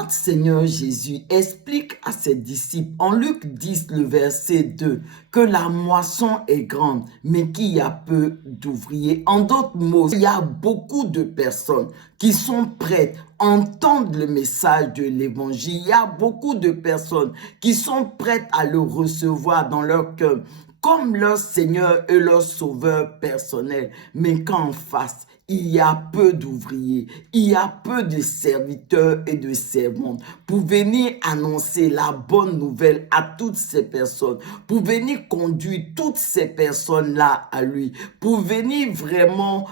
Notre Seigneur Jésus explique à ses disciples en Luc 10, le verset 2, que la moisson est grande, mais qu'il y a peu d'ouvriers. En d'autres mots, il y a beaucoup de personnes qui sont prêtes à entendre le message de l'évangile. Il y a beaucoup de personnes qui sont prêtes à le recevoir dans leur cœur comme leur Seigneur et leur Sauveur personnel. Mais qu'en face, il y a peu d'ouvriers, il y a peu de serviteurs et de servantes pour venir annoncer la bonne nouvelle à toutes ces personnes, pour venir conduire toutes ces personnes-là à lui, pour venir vraiment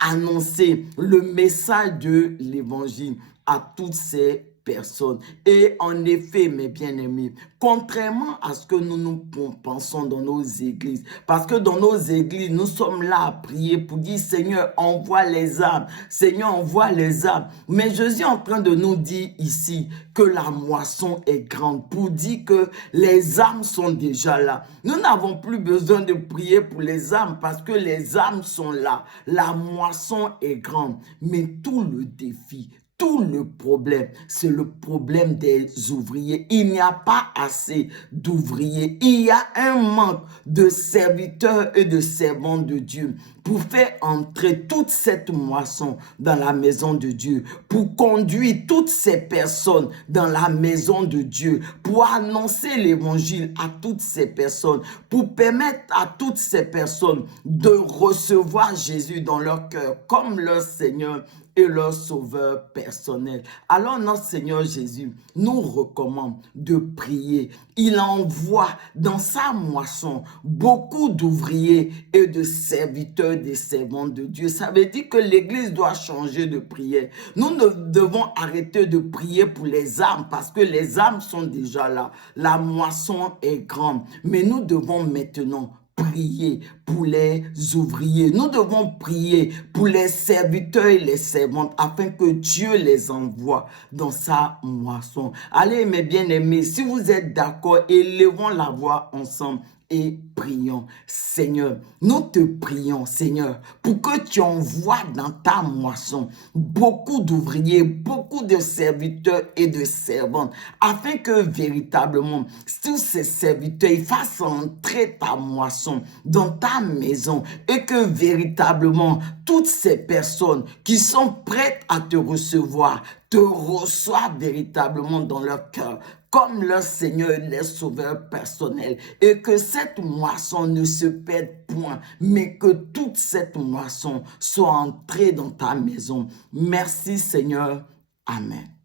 annoncer le message de l'évangile à toutes ces personnes. Et en effet, mes bien-aimés, contrairement à ce que nous pensons dans nos églises, parce que dans nos églises, nous sommes là à prier pour dire, Seigneur, envoie les âmes, Seigneur, envoie les âmes. Mais Jésus est en train de nous dire ici que la moisson est grande, pour dire que les âmes sont déjà là. Nous n'avons plus besoin de prier pour les âmes parce que les âmes sont là. La moisson est grande, mais tout le défi, tout le problème, c'est le problème des ouvriers. Il n'y a pas assez d'ouvriers. Il y a un manque de serviteurs et de servantes de Dieu pour faire entrer toute cette moisson dans la maison de Dieu, pour conduire toutes ces personnes dans la maison de Dieu, pour annoncer l'évangile à toutes ces personnes, pour permettre à toutes ces personnes de recevoir Jésus dans leur cœur comme leur Seigneur et leur sauveur personnel. Alors notre Seigneur Jésus nous recommande de prier. Il envoie dans sa moisson beaucoup d'ouvriers et de serviteurs, des servantes de Dieu. Ça veut dire que l'Église doit changer de prière. Nous devons arrêter de prier pour les âmes parce que les âmes sont déjà là. La moisson est grande. Mais nous devons maintenant prier pour les ouvriers. Nous devons prier pour les serviteurs et les servantes afin que Dieu les envoie dans sa moisson. Allez, mes bien-aimés, si vous êtes d'accord, élevons la voix ensemble et prions. Seigneur, nous te prions, Seigneur, pour que tu envoies dans ta moisson beaucoup d'ouvriers, beaucoup de serviteurs et de servantes, afin que véritablement, tous ces serviteurs fassent entrer ta moisson dans ta maison et que véritablement, toutes ces personnes qui sont prêtes à te recevoir, te reçoivent véritablement dans leur cœur comme leur Seigneur et leur Sauveur personnel, et que cette moisson ne se perde point, mais que toute cette moisson soit entrée dans ta maison. Merci Seigneur. Amen.